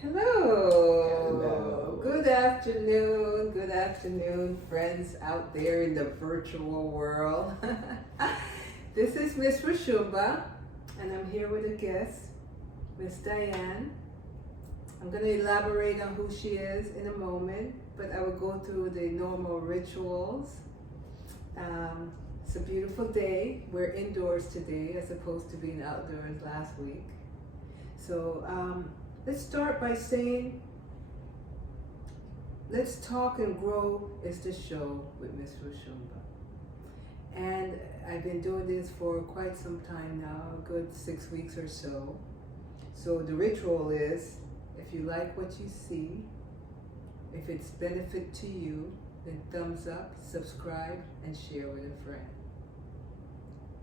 Hello. Hello. Good afternoon, friends out there in the virtual world. This is Ms Roshumba, and I'm here with a guest, Miss Diane. I'm going to elaborate on who she is in a moment, but I will go through the normal rituals. It's a beautiful day. We're indoors today as opposed to being outdoors last week. So let's start by saying, Let's Talk and Grow is the show with Ms Roshumba. And I've been doing this for quite some time now, a good 6 weeks or so. So the ritual is, if you like what you see, if it's benefit to you, then thumbs up, subscribe, and share with a friend.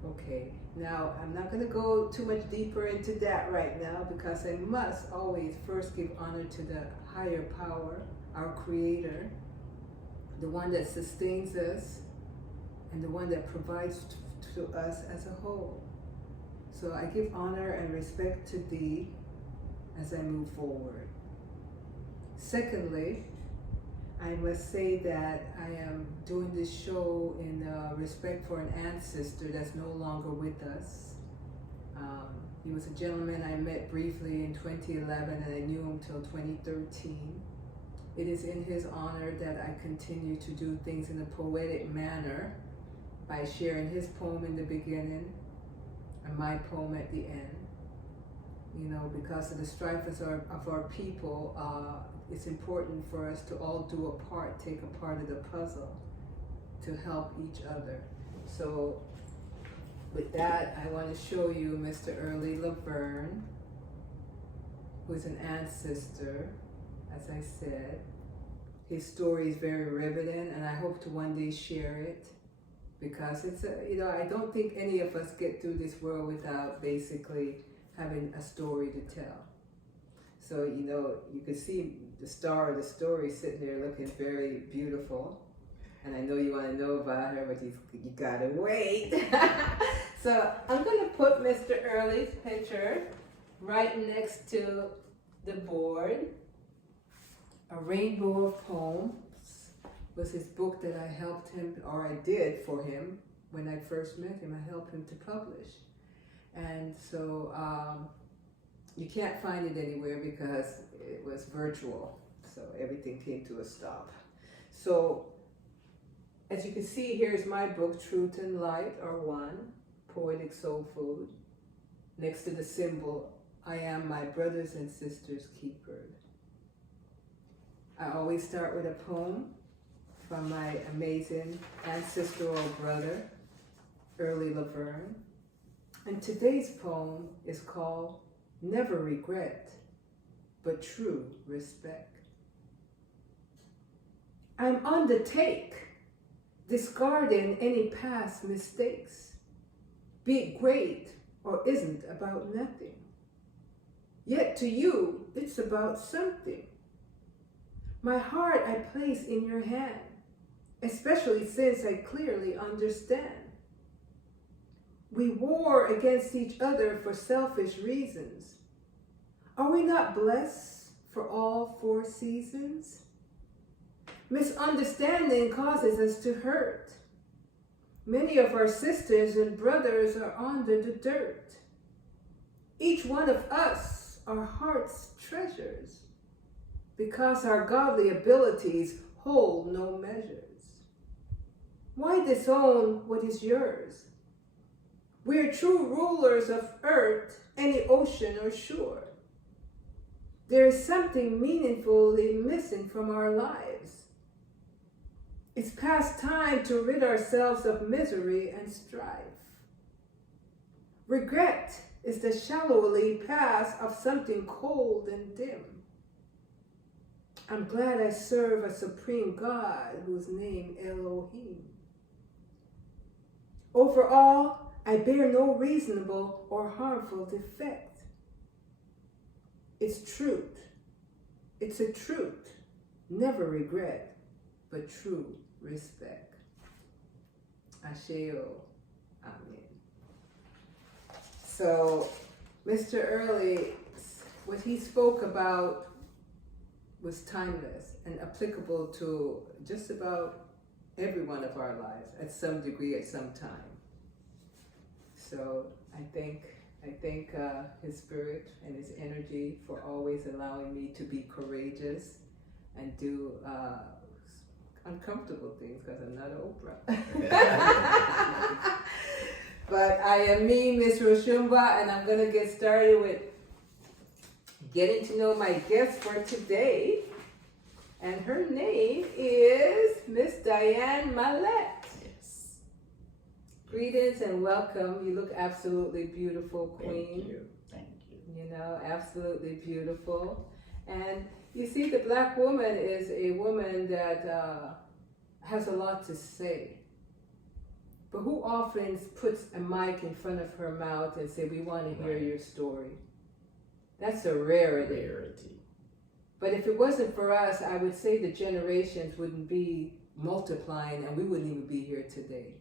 Okay, now I'm not going to go too much deeper into that right now because I must always first give honor to the higher power, our Creator, the one that sustains us and the one that provides to us as a whole. So I give honor and respect to Thee as I move forward. Secondly, I must say that I am doing this show in respect for an ancestor that's no longer with us. He was a gentleman I met briefly in 2011 and I knew him till 2013. It is in his honor that I continue to do things in a poetic manner by sharing his poem in the beginning and my poem at the end. You know, because of the strife of our people, it's important for us to all do a part, take a part of the puzzle to help each other. So with that, I want to show you Mr. Early Laverne, who is an ancestor, as I said. His story is very riveting, and I hope to one day share it because it's I don't think any of us get through this world without basically having a story to tell. So, you can see the star of the story sitting there looking very beautiful. And I know you want to know about her, but you gotta wait. So I'm gonna put Mr. Early's picture right next to the board. A Rainbow of Poems was his book that I helped him, or I did for him when I first met him. I helped him to publish. And so you can't find it anywhere because it was virtual. So everything came to a stop. So as you can see, here's my book, Truth and Light Are One, Poetic Soul Food. Next to the symbol, I am my brothers and sisters' keeper. I always start with a poem from my amazing ancestral brother, Early Laverne. And today's poem is called Never Regret, but True Respect. I'm on the take, discarding any past mistakes, be it great or isn't about nothing. Yet to you, it's about something. My heart I place in your hand, especially since I clearly understand. We war against each other for selfish reasons. Are we not blessed for all 4 seasons? Misunderstanding causes us to hurt. Many of our sisters and brothers are under the dirt. Each one of us are heart's treasures because our godly abilities hold no measures. Why disown what is yours? We're true rulers of earth, any ocean or shore. There is something meaningfully missing from our lives. It's past time to rid ourselves of misery and strife. Regret is the shallowly past of something cold and dim. I'm glad I serve a supreme God whose name Elohim. Overall, I bear no reasonable or harmful defect. It's truth. It's a truth. Never regret, but true respect. Asheo. Amen. So, Mr. Early, what he spoke about was timeless and applicable to just about every one of our lives at some degree at some time. So I thank his spirit and his energy for always allowing me to be courageous and do uncomfortable things, because I'm not Oprah. But I am me, Ms Roshumba, and I'm going to get started with getting to know my guest for today. And her name is Miss Diane Mallette. Yes. Greetings and welcome. You look absolutely beautiful, Queen. Thank you. Thank you. You know, absolutely beautiful. And you see, the Black woman is a woman that has a lot to say. But who often puts a mic in front of her mouth and say, we want to hear your story? That's a rarity. But if it wasn't for us, I would say the generations wouldn't be multiplying and we wouldn't even be here today.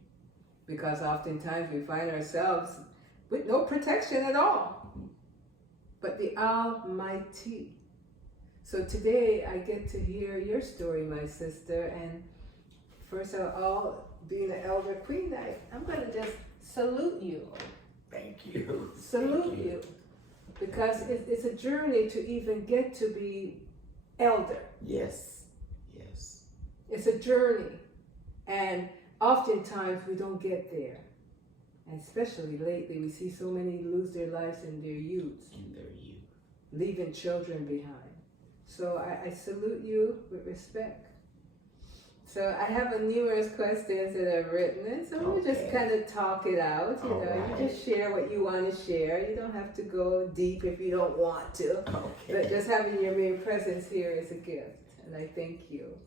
Because oftentimes we find ourselves with no protection at all. But the Almighty. So today I get to hear your story, my sister. And first of all, being an elder queen, I'm going to just salute you. Thank you. Salute you. Because it's a journey to even get to be elder. Yes. Yes. It's a journey. And oftentimes we don't get there. And especially lately, we see so many lose their lives in their youth. Leaving children behind. So I salute you with respect. So I have numerous questions that I've written, and so we'll just kind of talk it out. You know, you just share what you want to share. You don't have to go deep if you don't want to. But just having your mere presence here is a gift, and I thank you.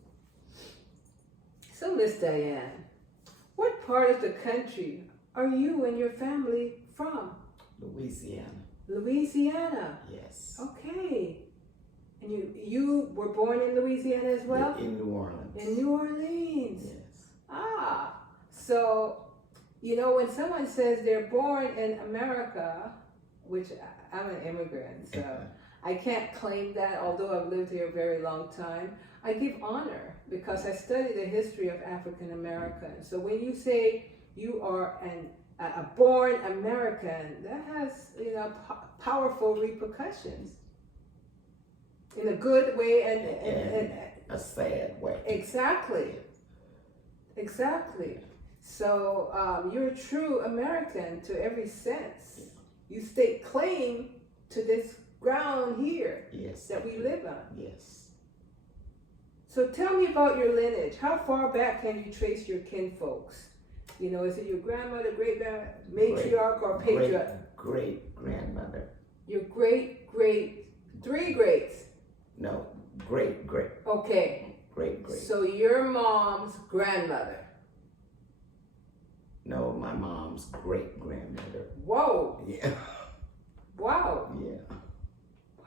So, Miss Diane, what part of the country are you and your family from? Louisiana. Louisiana. Yes. Okay. And you were born in Louisiana as well? In New Orleans. In New Orleans. Yes. Ah. So, you know, when someone says they're born in America, which I'm an immigrant, so I can't claim that, although I've lived here a very long time. I give honor because I study the history of African Americans. So when you say you are a born American, that has, you know, powerful repercussions. In a good way and a sad way. Exactly. Exactly. So you're a true American to every sense. You stake claim to this ground here that we live on. Yes. So tell me about your lineage. How far back can you trace your kinfolks? You know, is it your grandmother, great-grandmother, matriarch or patriarch? Great-grandmother. Your three greats? No, great. Okay. Great. So your mom's grandmother? No, my mom's great-grandmother. Whoa. Yeah. Wow. Yeah.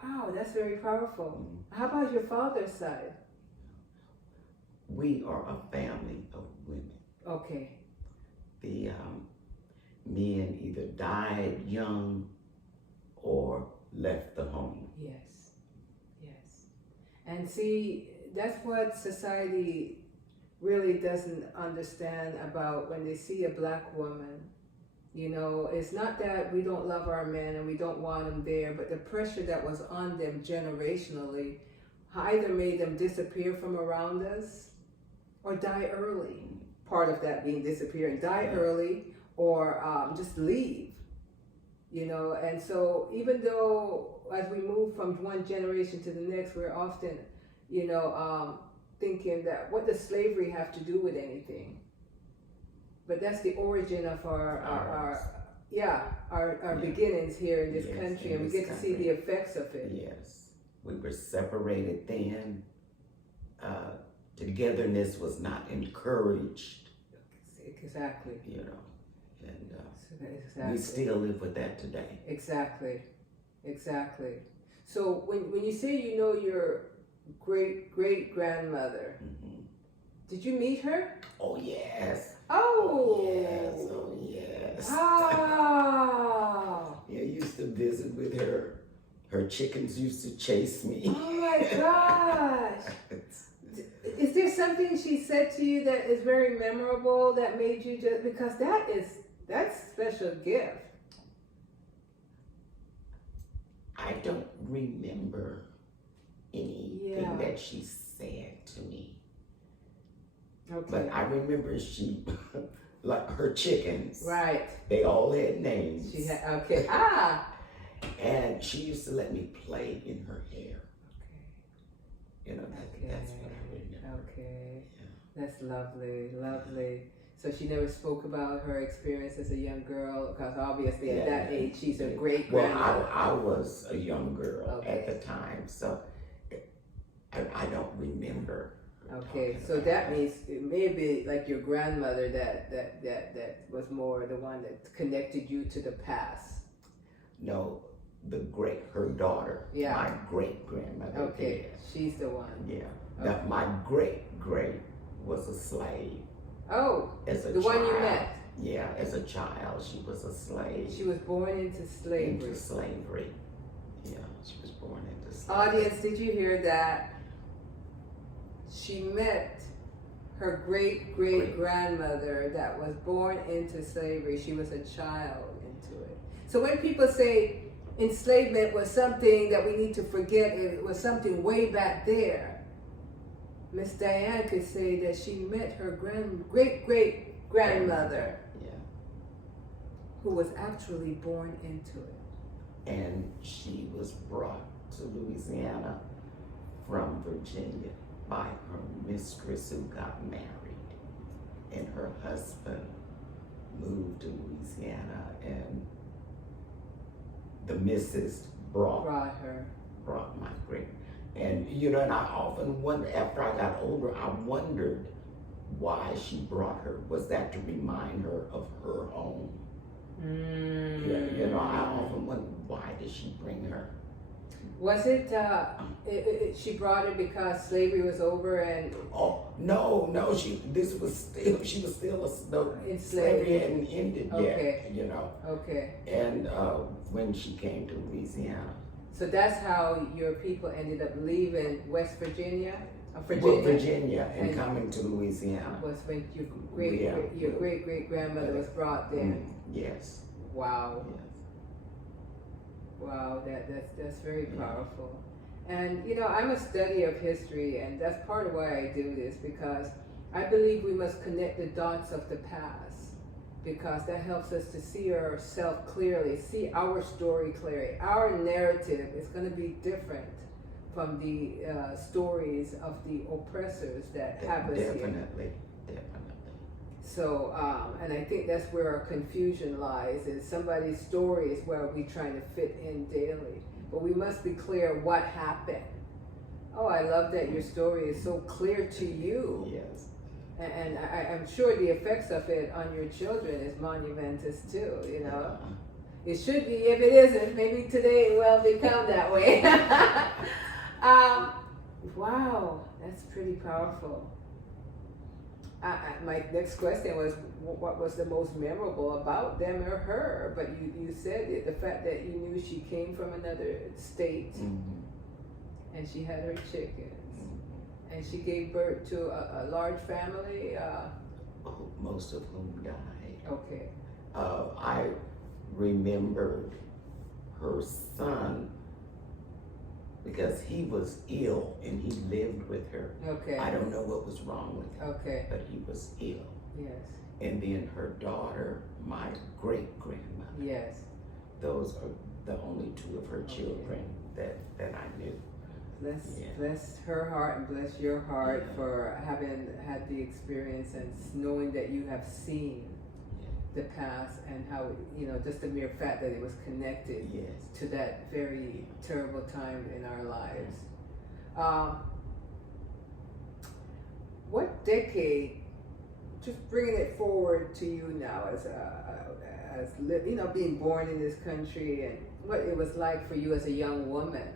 Wow, that's very powerful. How about your father's side? We are a family of women. Okay. The men either died young or left the home. Yes. And see, that's what society really doesn't understand about when they see a Black woman. You know, it's not that we don't love our men and we don't want them there, but the pressure that was on them generationally either made them disappear from around us or die early. Part of that being disappear and die early, or just leave. You know, and so even though as we move from one generation to the next, we're often, you know, thinking that what does slavery have to do with anything? But that's the origin of our beginnings here in this country, and we get to see the effects of it. Yes, we were separated then. Togetherness was not encouraged. Exactly. You know, and we still live with that today. Exactly. So when you say you know your great-grandmother, did you meet her? Oh, yes. Oh, yes. Wow. Yeah, I used to visit with her Her chickens used to chase me. Oh my gosh. Is there something she said to you that is very memorable that made you just, because that's special gift. I don't remember anything that she said to me. Okay. But I remember she, like her chickens. Right. They all had names. She had, okay. And she used to let me play in her hair. Okay. You know, that's what I remember. Okay. Yeah. That's lovely, lovely. So she never spoke about her experience as a young girl, because obviously at that age she's a great grandmother. Well, I was a young girl at the time, so I don't remember. Okay, so that means it may be like your grandmother that was more the one that connected you to the past. No, her daughter. Yeah. My great grandmother. Okay, she's the one. Yeah. Okay. Now, my great was a slave. Oh, as a the child. one you met. Yeah, as a child, she was a slave. She was born into slavery. Into slavery. Yeah, she was born into slavery. Audience, did you hear that? She met her great grandmother that was born into slavery. She was a child into it. So when people say enslavement was something that we need to forget, it was something way back there, Miss Diane could say that she met her great grandmother, who was actually born into it. And she was brought to Louisiana from Virginia by her mistress who got married. And her husband moved to Louisiana, and the missus brought my great. And and I often wonder, after I got older, I wondered why she brought her. Was that to remind her of her home? Yeah, I often wonder, why did she bring her? Was it, she brought her because slavery was over and? Oh, no, she was still slavery hadn't ended yet, Okay. And when she came to Louisiana. So that's how your people ended up leaving West Virginia? Virginia and coming to Louisiana. Was when your great grandmother was brought there. Yes. Wow. Yes. Wow, that's very powerful. And I'm a study of history, and that's part of why I do this, because I believe we must connect the dots of the past, because that helps us to see ourselves clearly, see our story clearly. Our narrative is going to be different from the stories of the oppressors that have us here. Definitely. So, and I think that's where our confusion lies, is somebody's story is where we're trying to fit in daily. But we must be clear what happened. Oh, I love that your story is so clear to you. Yes. And I'm sure the effects of it on your children is monumentous too, It should be. If it isn't, maybe today it will become that way. Wow, that's pretty powerful. My next question was, what was the most memorable about them or her? But you said it, the fact that you knew she came from another state, and she had her chickens, and she gave birth to a large family. Most of whom died. Okay. I remembered her son, because he was ill and he lived with her. Okay. I don't know what was wrong with him. Okay. But he was ill. Yes. And then her daughter, my great grandmother. Yes. Those are the only two of her children that I knew. Bless her heart and bless your heart for having had the experience and knowing that you have seen the past, and how, just the mere fact that it was connected to that very terrible time in our lives. What decade, just bringing it forward to you now as being born in this country, and what it was like for you as a young woman,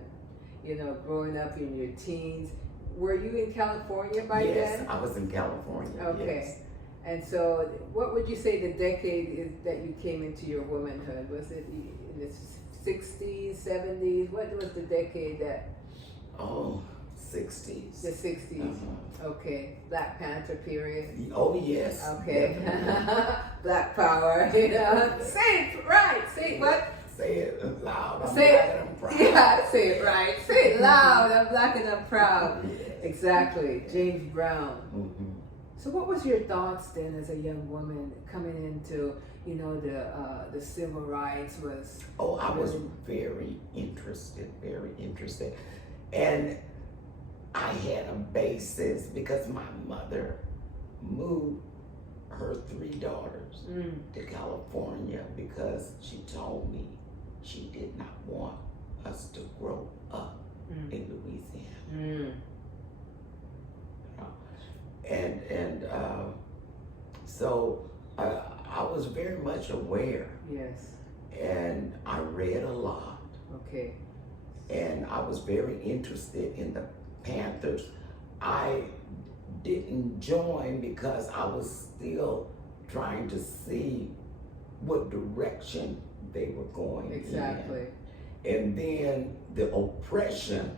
growing up in your teens. Were you in California by then? Yes, I was in California. Okay. Yes. And so, what would you say the decade is that you came into your womanhood? Was it in the 60s, 70s? What was the decade that? Oh, 60s. The 60s. Okay. Black Panther period. Oh, yes. Okay. Black Power. You know. Say it right. Say what? Say it loud. I'm Say black it. and I'm proud. Yeah. Say it right. Say it loud. I'm black and I'm proud. Yes. Exactly. James Brown. Mm-hmm. So, what was your thoughts then, as a young woman coming into, you know, the civil rights was? Oh, I was very interested, and I had a basis because my mother moved her 3 daughters to California because she told me she did not want us to grow up in Louisiana. So I was very much aware. Yes. And I read a lot. Okay. And I was very interested in the Panthers. I didn't join because I was still trying to see what direction they were going Exactly. in. And then the oppression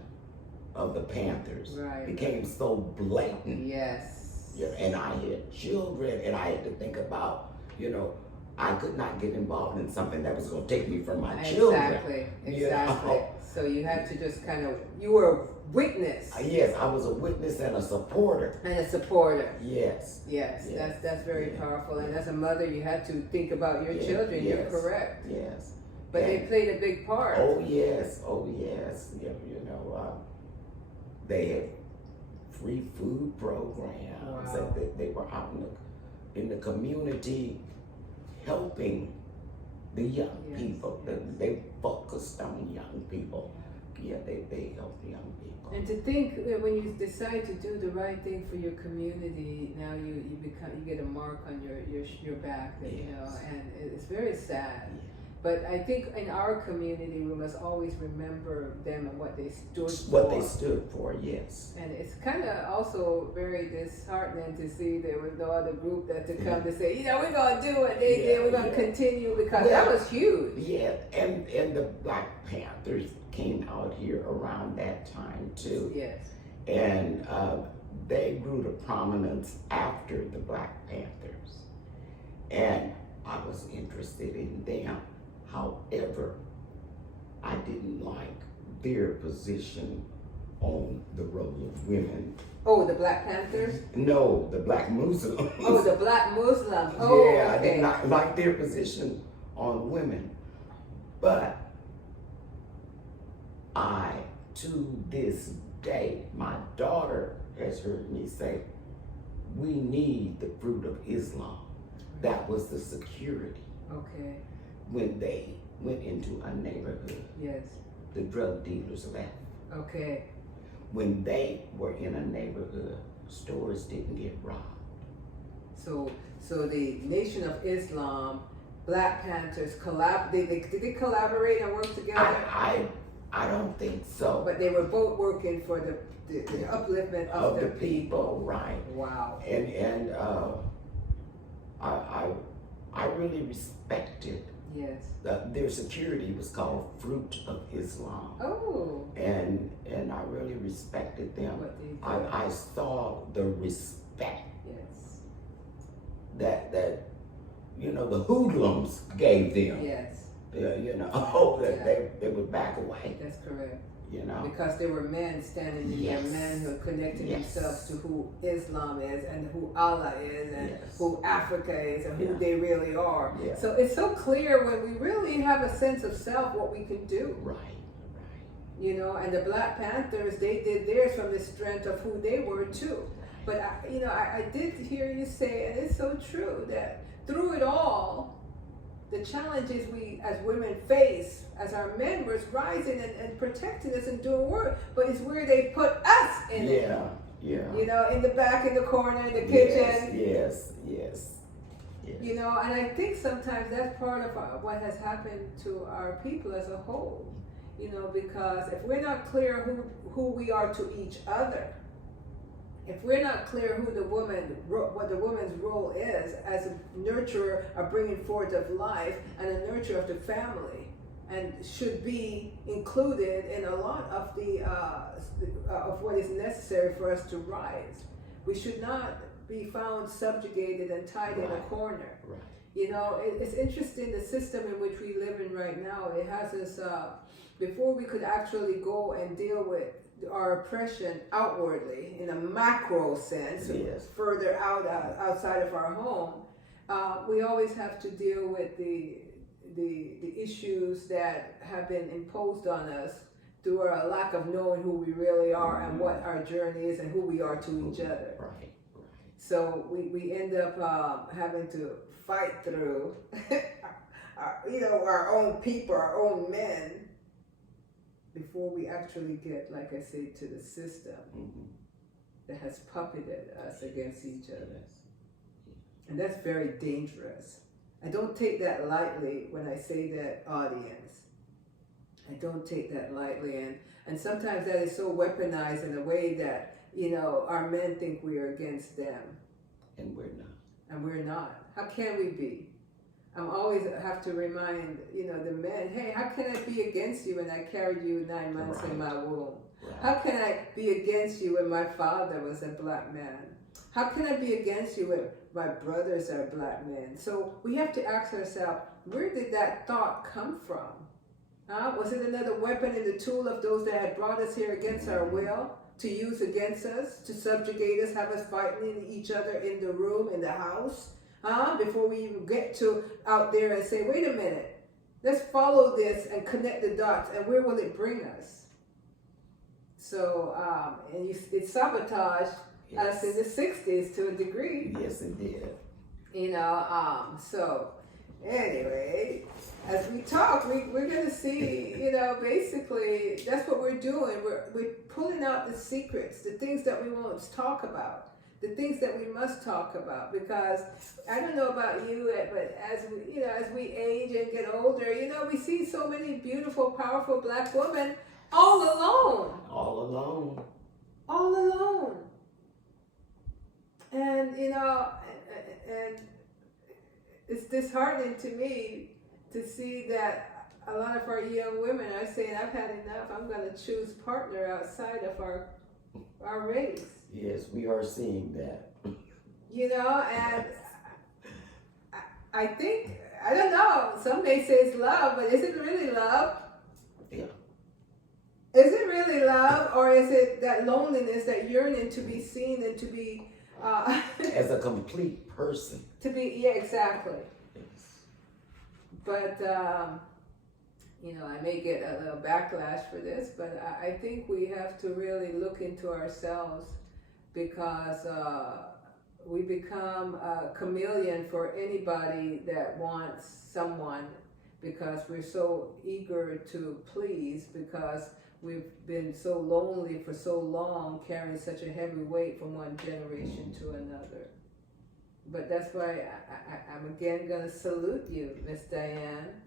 of the Panthers became so blatant. Yes. Yeah, and I had children, and I had to think about, you know, I could not get involved in something that was going to take me from my children. Exactly. You know? So you had to just kind of, you were a witness. Yes, I was a witness and a supporter. And a supporter. Yes. Yes. That's very powerful. And as a mother, you had to think about your children. Yes. You're correct. Yes. But they played a big part. Oh yes. Yeah, you know, they had free food programs. Wow. They were out in the community helping the young people. They focused on young people. Yeah, they helped young people. And to think that when you decide to do the right thing for your community, now you get a mark on your back, that, you know, and it's very sad. Yeah. But I think in our community, we must always remember them and what they stood for. What they stood for, yes. And it's kind of also very disheartening to see there was no other group that to come to say, you know, we're going to do what they did, we're going to continue, because that was huge. Yeah, and the Black Panthers came out here around that time too. Yes. And they grew to prominence after the Black Panthers. And I was interested in them. However, I didn't like their position on the role of women. Oh, the Black Panthers? No, the Black Muslims. Oh, the Black Muslims. Oh, yeah, okay. I did not like their position on women. But to this day, my daughter has heard me say, we need the fruit of Islam. That was the security. Okay. When they went into a neighborhood. Yes. The drug dealers left. Okay. When they were in a neighborhood, stores didn't get robbed. So the Nation of Islam, Black Panthers, did they collaborate and work together? I don't think so. But they were both working for the upliftment of the people. Right. Wow. And I really respected. Yes. Their security was called Fruit of Islam. Oh. And I really respected them. What they did. I saw the respect. Yes. That you know the hoodlums gave them. Yes. You know, they would back away. That's correct. You know. Because there were men standing in their manhood, connecting themselves to who Islam is and who Allah is and who Africa is and who they really are. Yeah. So it's so clear when we really have a sense of self what we can do. Right. You know, and the Black Panthers, they did theirs from the strength of who they were too. But I did hear you say, and it's so true, that through it all, the challenges we as women face, as our men was rising and protecting us and doing work, but it's where they put us in it. Yeah. You know, in the back, in the corner, in the kitchen. Yes. You know, and I think sometimes that's part of what has happened to our people as a whole. You know, because if we're not clear who we are to each other, if we're not clear what the woman's role is as a nurturer, a bringing forth of life, and a nurturer of the family, and should be included in a lot of the of what is necessary for us to rise. We should not be found subjugated and tied in a corner. Right. You know, it's interesting, the system in which we live in right now. It has us, before we could actually go and deal with our oppression outwardly in a macro sense, Yes. further outside of our home, we always have to deal with the issues that have been imposed on us through our lack of knowing who we really are and what our journey is and who we are to each other. Right. So we end up having to fight through, our own people, our own men, before we actually get, like I say, to the system that has puppeted us against each other. And that's very dangerous. I don't take that lightly when I say that, audience. I don't take that lightly. And sometimes that is so weaponized in a way that, our men think we are against them. And we're not. And we're not. How can we be? I'm always have to remind, the men, hey, how can I be against you when I carried you 9 months in my womb? Right. How can I be against you when my father was a black man? How can I be against you when my brothers are black men? So we have to ask ourselves, where did that thought come from? Was it another weapon in the tool of those that had brought us here against our will, to use against us, to subjugate us, have us fighting each other in the room, in the house? Before we even get to out there and say, wait a minute, let's follow this and connect the dots, and where will it bring us? So, it sabotaged us in the 60s to a degree. Yes, it did. So anyway, as we talk, we're going to see, basically that's what we're doing. We're pulling out the secrets, the things that we won't talk about. The things that we must talk about, because I don't know about you, but as we age and get older, we see so many beautiful, powerful black women all alone. All alone. All alone. And and it's disheartening to me to see that a lot of our young women are saying, I've had enough, I'm going to choose partner outside of our race. Yes, we are seeing that. And I think, I don't know, some may say it's love, but is it really love? Yeah. Is it really love, or is it that loneliness, that yearning to be seen and to be... as a complete person. To be, yeah, exactly. Yes. But, I may get a little backlash for this, but I think we have to really look into ourselves, because we become a chameleon for anybody that wants someone, because we're so eager to please, because we've been so lonely for so long, carrying such a heavy weight from one generation to another. But that's why I'm again going to salute you, Miss Diane,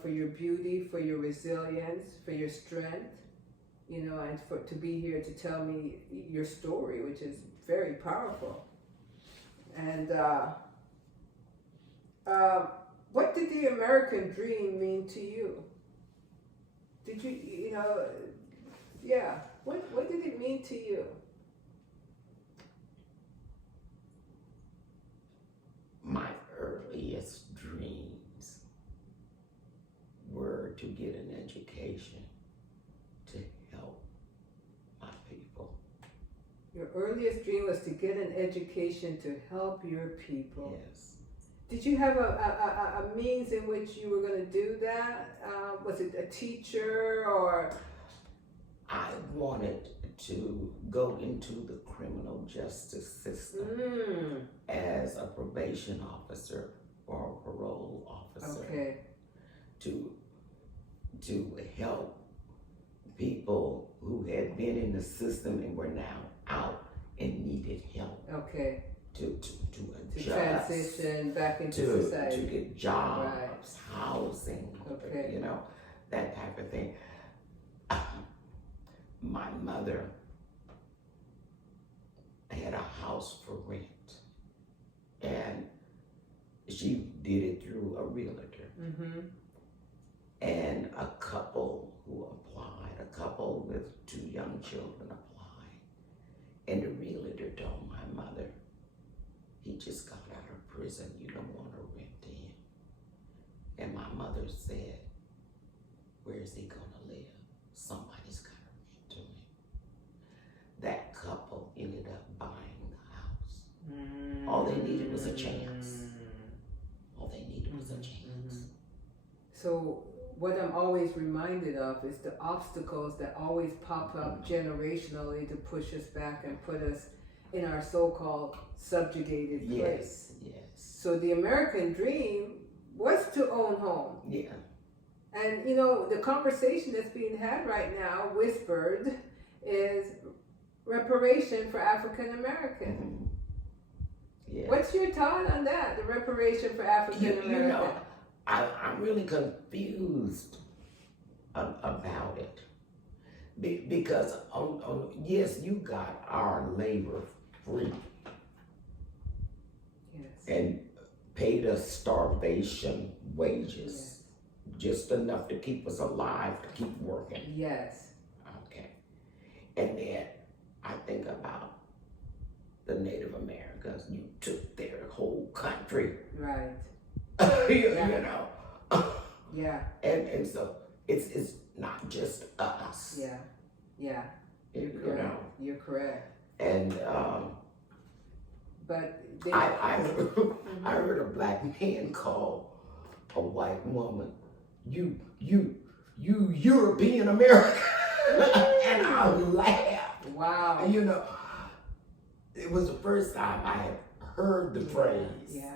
for your beauty, for your resilience, for your strength, and to be here to tell me your story, which is very powerful. And what did the American dream mean to you? Did you, what did it mean to you? My earliest dreams were to get an education to help my people. Your earliest dream was to get an education to help your people. Yes. Did you have a means in which you were going to do that? Was it a teacher or? I wanted to go into the criminal justice system as a probation officer or a parole officer. Okay. To help people who had been in the system and were now out and needed help. Okay. To transition back into society. To get jobs, right. Housing, okay. That type of thing. My mother had a house for rent, and she did it through a realtor. couple who applied, a couple with 2 young children applied. And the realtor told my mother, he just got out of prison, you don't want to rent to him. And my mother said, where is he gonna live? Somebody's gotta rent to him. That couple ended up buying the house. All they needed was a chance. All they needed was a chance. So what I'm always reminded of is the obstacles that always pop up generationally to push us back and put us in our so-called subjugated place. Yes. So the American dream was to own home. Yeah. And you know, the conversation that's being had right now, whispered, is reparation for African American. Yeah. What's your thought on that, the reparation for African American? You know, I'm really confused about it. Because, yes, you got our labor free. Yes. And paid us starvation wages. Yes. Just enough to keep us alive, to keep working. Yes. Okay. And then I think about the Native Americans. You took their whole country. Right. you know. Yeah. And so it's not just us. Yeah. Yeah. You know. You're correct. And but they, I heard a black man call a white woman, you European American. And I laughed. Wow. And you know, it was the first time I had heard the phrase. Yeah.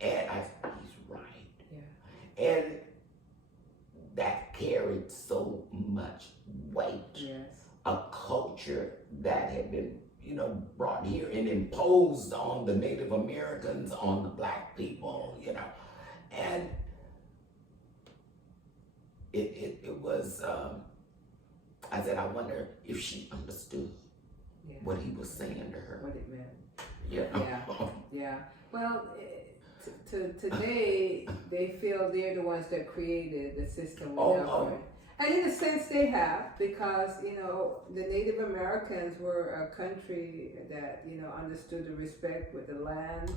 And I said, he's right. Yeah. And that carried so much weight. Yes. A culture that had been, you know, brought here and imposed on the Native Americans, on the black people, you know. And it was, I said, I wonder if she understood what he was saying to her. What it meant. Yeah. Yeah. Well, today, they feel they're the ones that created the system we have. And in a sense they have, because, you know, the Native Americans were a country that, you know, understood the respect with the land.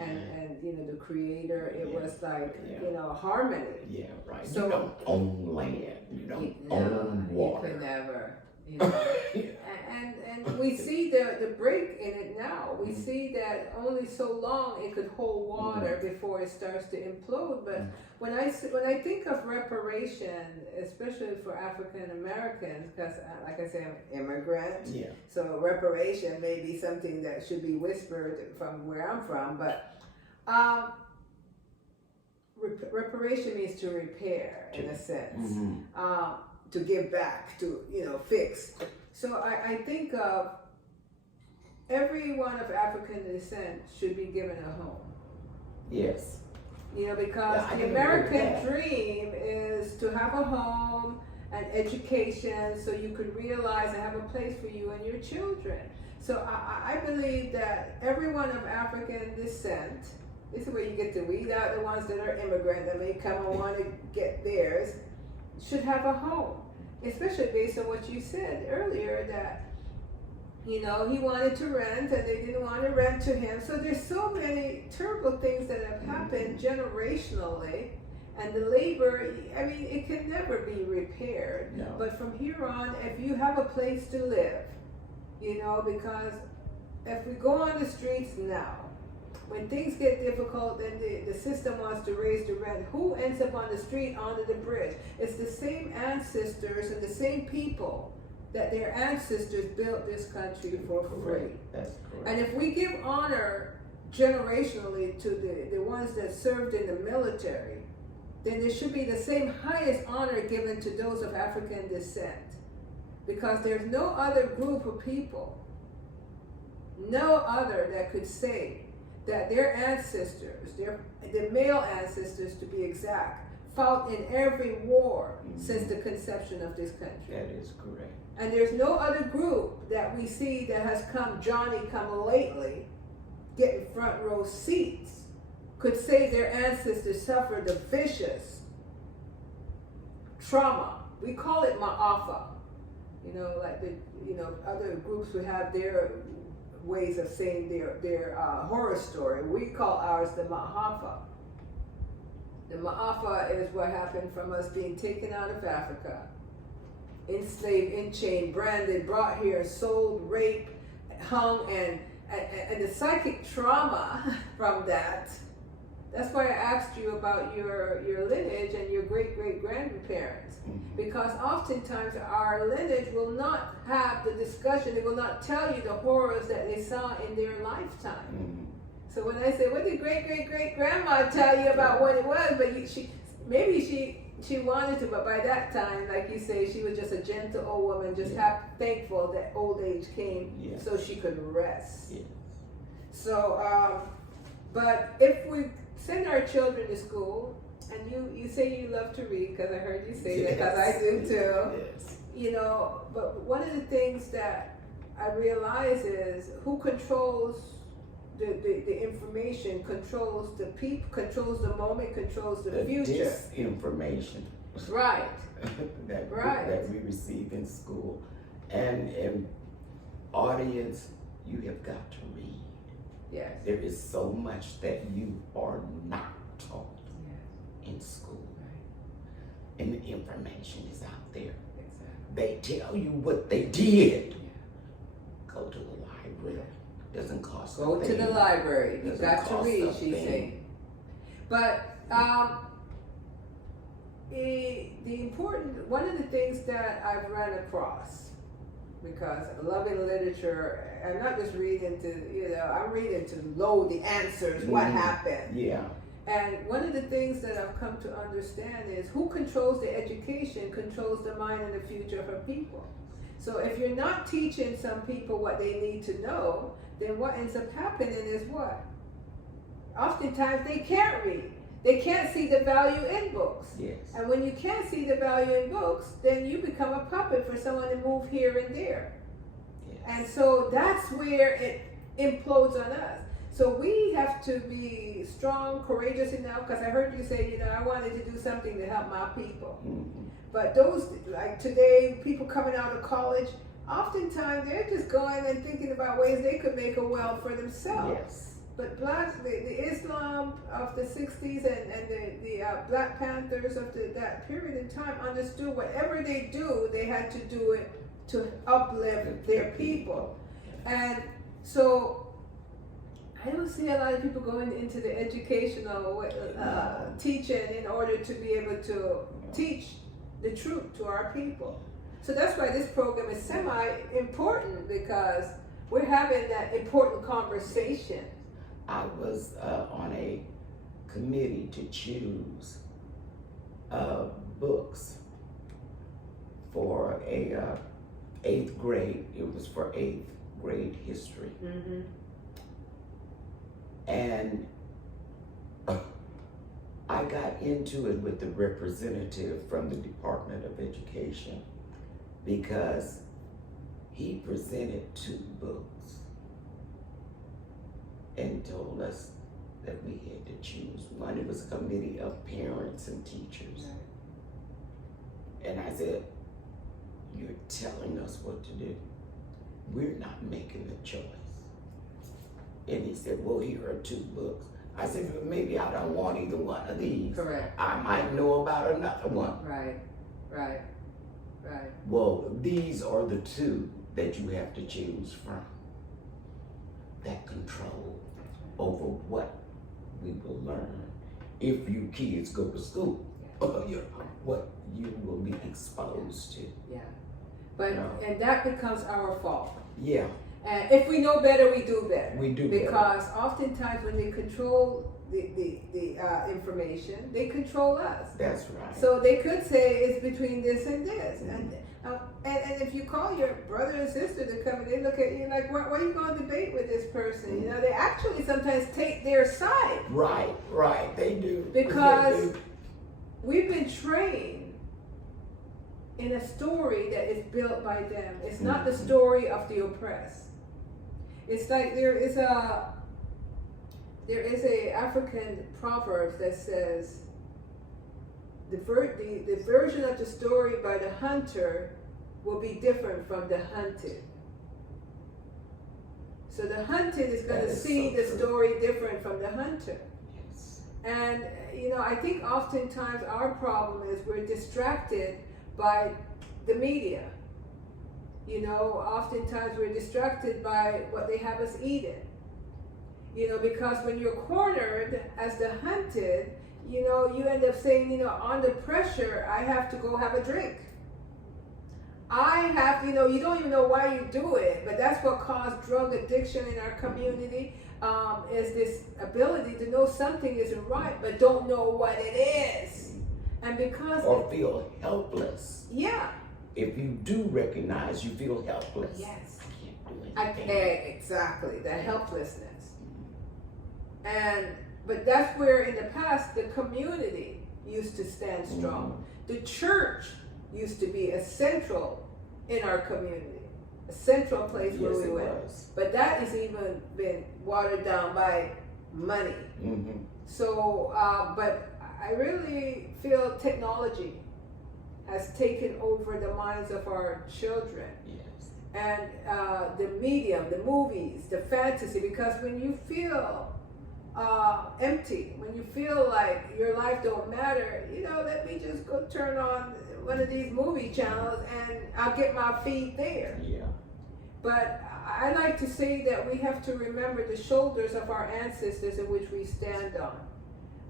And you know, the creator. It was like, you know, harmony. Yeah, right. So, you don't own land. You don't own water. You can never. You know. And we see the break in it now. We see that only so long it could hold water before it starts to implode. But when I think of reparation, especially for African Americans, because like I said, I'm an immigrant. Yeah. So reparation may be something that should be whispered from where I'm from. But reparation means to repair, in a sense. To give back, to, you know, fix. So I think of everyone of African descent should be given a home. Yes. You know, because the American dream is to have a home and education so you could realize and have a place for you and your children. So I believe that everyone of African descent, this is where you get to weed out the ones that are immigrant that may come and want to get theirs, should have a home. Especially based on what you said earlier, that, you know, he wanted to rent and they didn't want to rent to him. So there's so many terrible things that have happened generationally, and the labor, I mean, it can never be repaired. No. But from here on, if you have a place to live, you know, because if we go on the streets now, when things get difficult, then the system wants to raise the rent. Who ends up on the street, under the bridge? It's the same ancestors and the same people that their ancestors built this country for free. That's correct. And if we give honor generationally to the ones that served in the military, then there should be the same highest honor given to those of African descent. Because there's no other group of people, no other that could say that their ancestors, the male ancestors to be exact, fought in every war since the conception of this country. That is correct. And there's no other group that we see that has come lately, getting front row seats, could say their ancestors suffered the vicious trauma. We call it ma'afa. Like other groups would have their ways of saying their horror story. We call ours the ma'afa. The ma'afa is what happened from us being taken out of Africa, enslaved, enchained, branded, brought here, sold, raped, hung, and the psychic trauma from that. That's why I asked you about your lineage and your great-great-grandparents. Because oftentimes our lineage will not have the discussion, they will not tell you the horrors that they saw in their lifetime. So when I say, what did great-great-great-grandma tell you about what it was? But she wanted to, but by that time, like you say, she was just a gentle old woman, just thankful that old age came so she could rest. So, but if we send our children to school, and you say you love to read, because I heard you say that, because I do too. But one of the things that I realize is who controls the information, controls the people, controls the moment, controls the future. Disinformation. Right. that we receive in school. And audience, you have got to read. Yes. There is so much that you are not taught in school. Right. And the information is out there. Exactly. They tell you what they did. Go to the library. Doesn't cost Go to the library. You've got to read, she's saying. But one of the things that I've run across, because loving literature, I'm not just reading I'm reading to load the answers, what happened. Yeah. And one of the things that I've come to understand is who controls the education controls the mind and the future of our people. So if you're not teaching some people what they need to know, then what ends up happening is what? Oftentimes they can't read. They can't see the value in books. Yes. And when you can't see the value in books, then you become a puppet for someone to move here and there. Yes. And so that's where it implodes on us. So we have to be strong, courageous enough, because I heard you say, I wanted to do something to help my people. But those, like today, people coming out of college, oftentimes they're just going and thinking about ways they could make a wealth for themselves. Yes. But blacks, the Islam of the 60s and the Black Panthers of that period in time understood whatever they do, they had to do it to uplift their people. And so I don't see a lot of people going into the educational teaching in order to be able to teach the truth to our people. So that's why this program is semi-important, because we're having that important conversation. I was on a committee to choose books for a 8th grade. It was for 8th grade history. And I got into it with the representative from the Department of Education because he presented 2 books and told us that we had to choose one. It was a committee of parents and teachers. And I said, you're telling us what to do. We're not making the choice. And he said, well, here are 2 books. I said, well, maybe I don't want either one of these. Correct. I might know about another one. Right. Well, these are the 2 that you have to choose from. That control over what we will learn if you kids go to school. What you will be exposed to. Yeah. But and that becomes our fault. Yeah. And if we know better, we do better. We do because oftentimes when they control the information, they control us. That's right. So they could say it's between this and this, and if you call your brother and sister to come and they look at you like, why are you going to debate with this person? They actually sometimes take their side. Right. They do. Because we've been trained in a story that is built by them. It's not the story of the oppressed. It's like there is a African proverb that says, the version of the story by the hunter will be different from the hunted. So the hunted is going to see the story different from the hunter. Yes. And, you know, I think oftentimes our problem is we're distracted by the media. You know, oftentimes we're distracted by what they have us eating. You know, because when you're cornered as the hunted, you know, you end up saying, you know, under pressure, I have to go have a drink. I have, you know, you don't even know why you do it, but that's what caused drug addiction in our community, is this ability to know something isn't right, but don't know what it is. And because... Or feel helpless. Yeah. If you do recognize, you feel helpless. Yes. I can't do anything. Exactly, the helplessness. But that's where in the past, the community used to stand strong. The church used to be a central in our community, a central place where we went. But that has even been watered down by money. So, but I really feel technology has taken over the minds of our children. Yes. And the medium, the movies, the fantasy, because when you feel empty, when you feel like your life don't matter, you know, let me just go turn on one of these movie channels and I'll get my feed there. Yeah. But I like to say that we have to remember the shoulders of our ancestors in which we stand on.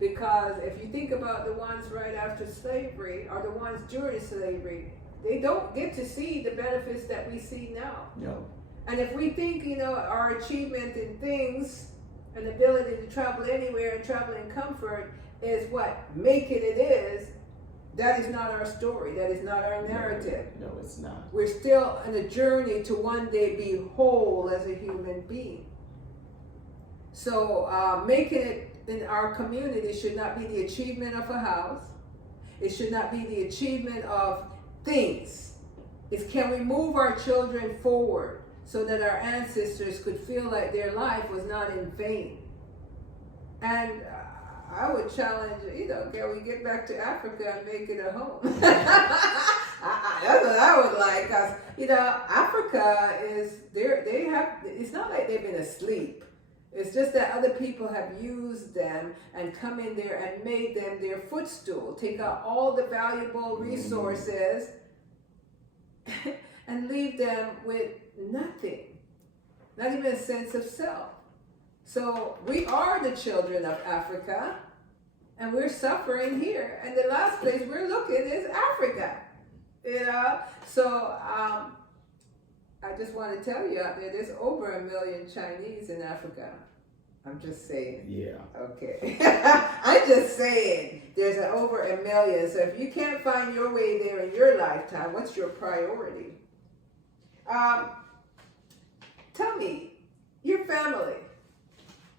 Because if you think about the ones right after slavery or the ones during slavery, they don't get to see the benefits that we see now. No. And if we think, you know, our achievement in things, an ability to travel anywhere and travel in comfort is what making it is, that is not our story. That is not our narrative. No, it's not. We're still on a journey to one day be whole as a human being. So making it in our community should not be the achievement of a house. It should not be the achievement of things. It's can we move our children forward so that our ancestors could feel like their life was not in vain. And I would challenge, you know, can we get back to Africa and make it a home? That's what I would like, because, you know, Africa is, it's not like they've been asleep. It's just that other people have used them and come in there and made them their footstool, take out all the valuable resources and leave them with nothing, not even a sense of self. So we are the children of Africa, and we're suffering here. And the last place we're looking is Africa, you know? So I just want to tell you out there, there's over 1 million Chinese in Africa. I'm just saying. Yeah. Okay. I'm just saying, there's over 1 million. So if you can't find your way there in your lifetime, what's your priority? Tell me, your family,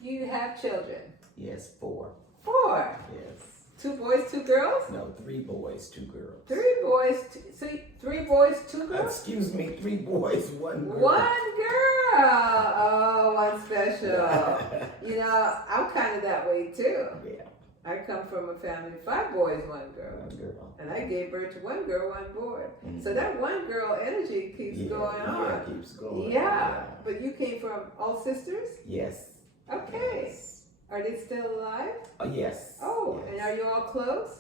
you have children? Yes, 4. 4? Yes. 2 boys, 2 girls? No, 3 boys, 2 girls. 3 boys, 3 boys, 2 girls? Excuse me, 3 boys, 1 girl. 1 girl. Oh, one special. You know, I'm kind of that way too. Yeah. I come from a family of 5 boys, 1 girl. 1 girl. And I gave birth to 1 girl, 1 boy. So that 1 girl energy keeps going on. Yeah, it keeps going. Yeah. But you came from all sisters? Yes. Okay. Yes. Are they still alive? Yes. Oh, yes. and are you all close?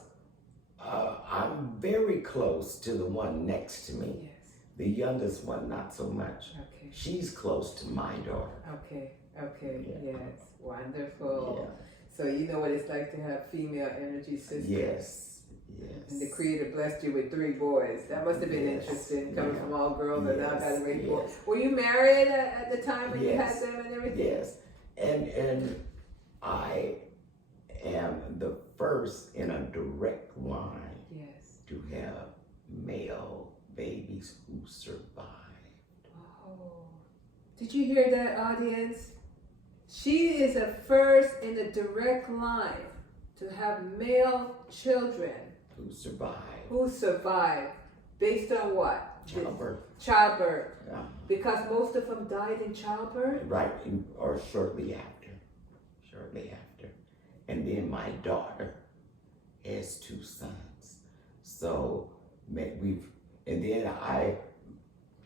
I'm very close to the one next to me. Yes. The youngest one, not so much. Okay. She's close to my daughter. Okay. Okay. Yeah. Yes. Wonderful. Yeah. So you know what it's like to have female energy sisters. Yes. Yes. And the Creator blessed you with 3 boys. That must have been interesting, coming from all girls and now got to make boys. Were you married at the time when you had them and everything? Yes. And I am the first in a direct line to have male babies who survived. Oh. Did you hear that, audience? She is the first in a direct line to have male children Who survived. who survived. Based on what? Childbirth. Childbirth. Yeah. Because most of them died in childbirth? Right, or shortly after. And then my daughter has 2 sons. So and then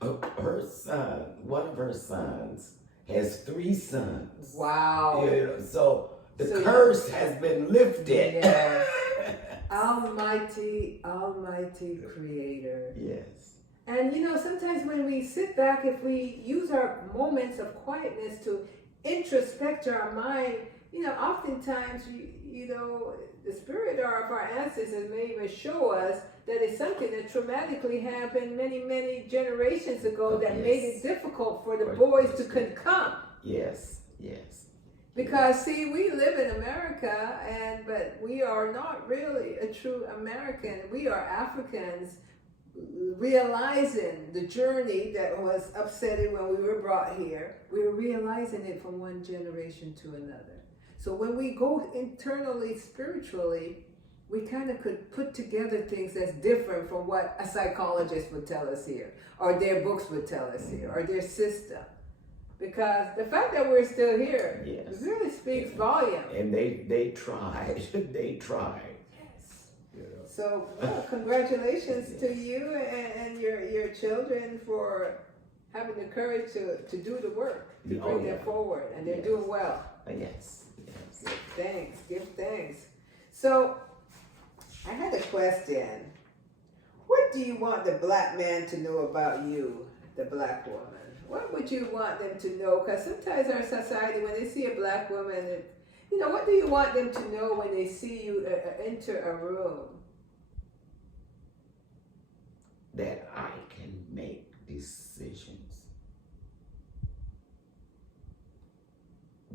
her son, one of her sons has 3 sons. Wow. You know, so the curse has been lifted. Yes. Almighty Creator. Yes. And sometimes when we sit back, if we use our moments of quietness to introspect our mind, oftentimes, the spirit of our ancestors may even show us that it's something that traumatically happened many, many generations ago that made it difficult for the boys to come. Yes, yes. Because see, we live in America, but we are not really a true American. We are Africans realizing the journey that was upsetting when we were brought here. We're realizing it from one generation to another. So when we go internally, spiritually, we kind of could put together things that's different from what a psychologist would tell us here, or their books would tell us here, or their system. Because the fact that we're still here really speaks volume. And they tried. They tried. Yes. Yeah. So congratulations to you and your children for having the courage to do the work, to bring them forward, and they're doing well. Yes. Give thanks. So I had a question. What do you want the black man to know about you, the black woman? What would you want them to know? Because sometimes our society, when they see a black woman, what do you want them to know when they see you enter a room? That I can make decisions.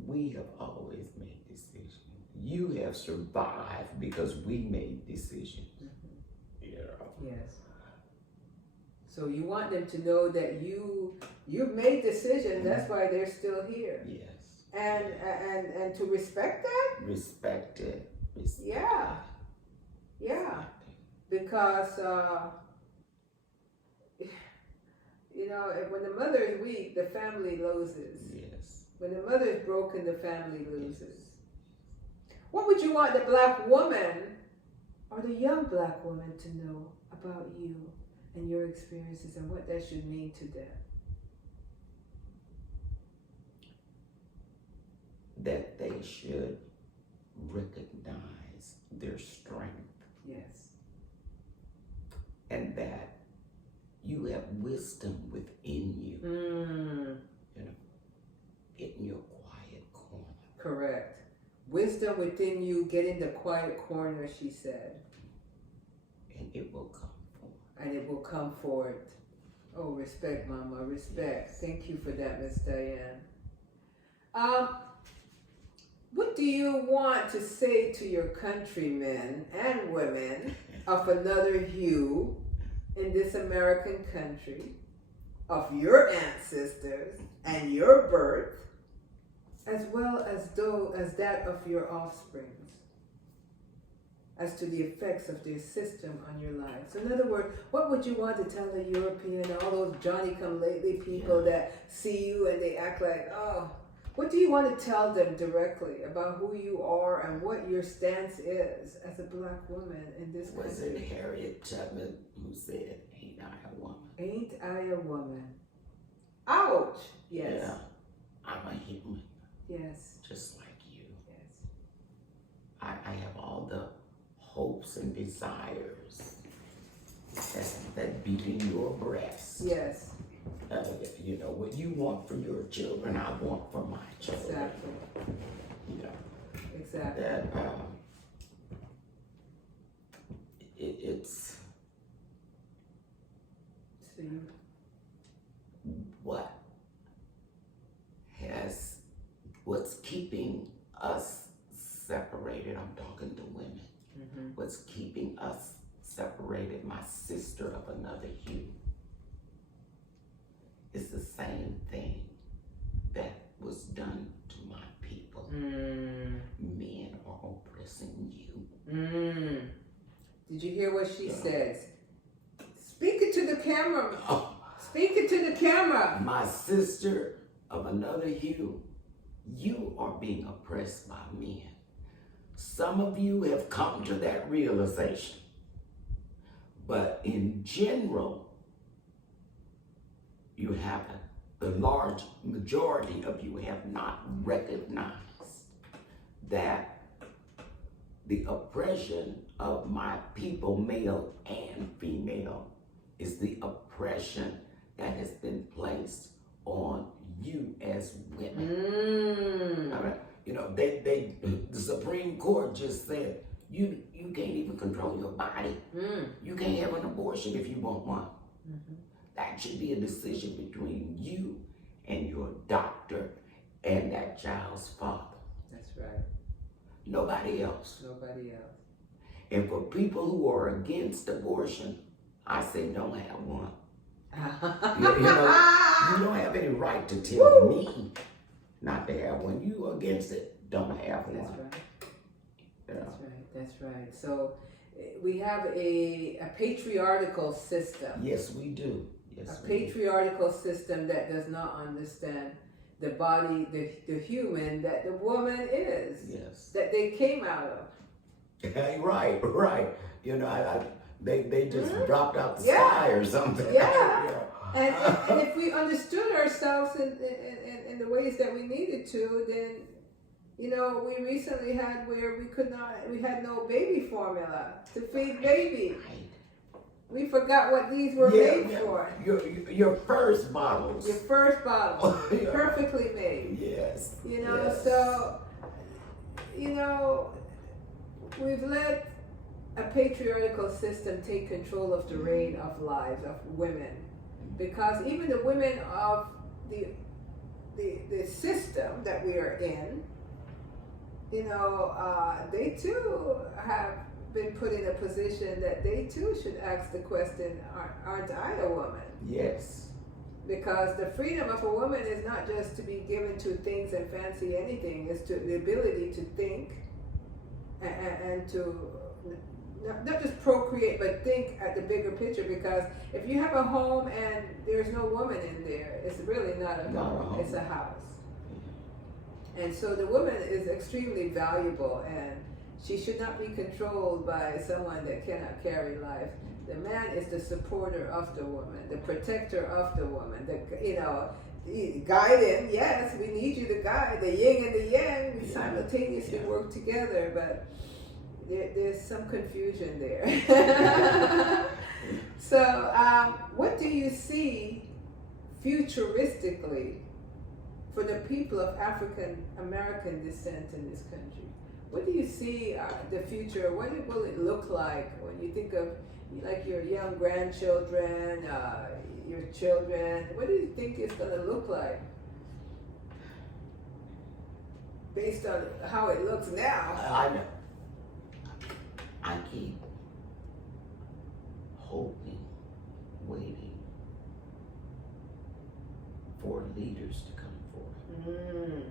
We have always made decisions. You have survived because we made decisions. Mm-hmm. Yeah. Yes. So you want them to know that you've made decisions. That's why they're still here. Yes. And to respect that. Respect it. Yeah. Because when the mother is weak, the family loses. Yes. When the mother is broken, the family loses. What would you want the black woman or the young black woman to know about you and your experiences and what that should mean to them? That they should recognize their strength. Yes. And that you have wisdom within you. Get in your quiet corner. Correct. Wisdom within you, get in the quiet corner, she said. And it will come forth. And it will come forth. Oh, respect, Mama, respect. Yes. Thank you for that, Miss Diane. What do you want to say to your countrymen and women of another hue in this American country, of your ancestors and your birth, as well as that of your offspring, as to the effects of their system on your life? So in other words, what would you want to tell the European, all those Johnny-come-lately people that see you and they act like, oh, what do you want to tell them directly about who you are and what your stance is as a black woman in this country? Was it Harriet Tubman who said, "Ain't I a woman? Ain't I a woman?" Ouch! Yes. Yeah, I'm a human. Yes. Just like you. Yes. I have all the hopes and desires that beat in your breast. Yes. What you want for your children, I want for my children. Exactly. Exactly. That it's what's keeping us separated. I'm talking to women. Mm-hmm. What's keeping us separated, my sister of another hue, is the same thing that was done to my people. Men are oppressing you. Did you hear what she says? Speak it to the camera. Oh. Speak it to the camera. My sister of another hue, you are being oppressed by men. Some of you have come to that realization. But in general, you haven't. The large majority of you have not recognized that the oppression of my people, male and female, is the oppression that has been placed on you as women. All right? You know, the Supreme Court just said, you can't even control your body. You can't have an abortion if you want one. That should be a decision between you and your doctor and that child's father. That's right. Nobody else. Nobody else. And for people who are against abortion, I say don't have one. You don't have any right to tell me not to have one. You against it, don't have one. That's right. Yeah. That's right. That's right. So we have a patriarchal system. Yes, we do. Yes, a patriarchal system that does not understand the body, the human that the woman is. Yes. That they came out of. Right. You know, they just dropped out the sky or something. Yeah. And if we understood ourselves in the ways that we needed to, then, you know, we recently had where we had no baby formula to feed baby. Right. We forgot what these were made for. Your first bottles. Your first bottle. Perfectly made. Yes. You know, yes. So, you know, we've let a patriarchal system take control of the reign of lives of women. Because even the women of the system that we are in, you know, they too have been put in a position that they too should ask the question, aren't I a woman? Yes. Because the freedom of a woman is not just to be given to things and fancy anything, it's to the ability to think and to not just procreate, but think at the bigger picture. Because if you have a home and there's no woman in there, it's really not a home, it's a house. And so the woman is extremely valuable, and she should not be controlled by someone that cannot carry life. The man is the supporter of the woman, the protector of the woman, guiding. Yes, we need you to guide the yin and the yang. We simultaneously work together, but there's some confusion there. So, what do you see futuristically for the people of African American descent in this country? What do you see the future? What will it look like when you think of like your young grandchildren, your children? What do you think it's going to look like based on how it looks now? I keep hoping, waiting for leaders to come forward.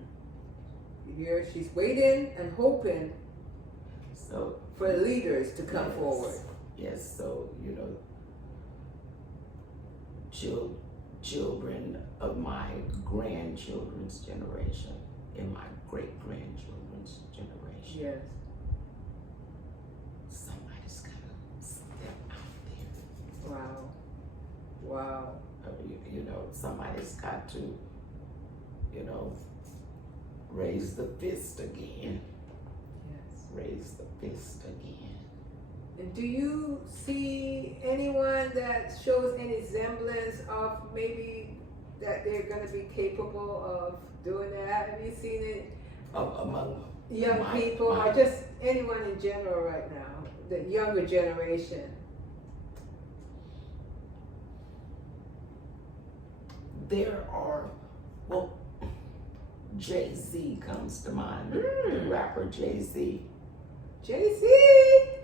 Here she's waiting and hoping for leaders to come forward. Yes, so, you know, children of my grandchildren's generation and my great-grandchildren's generation. Yes. Somebody's got to step out there. Wow. You know, somebody's got to, you know, raise the fist again. Yes. Raise the fist again. And do you see anyone that shows any semblance of maybe that they're going to be capable of doing that? Have you seen it Among young people or just anyone in general right now, the younger generation? There are, well, Jay-Z comes to mind, the rapper Jay-Z. Jay-Z!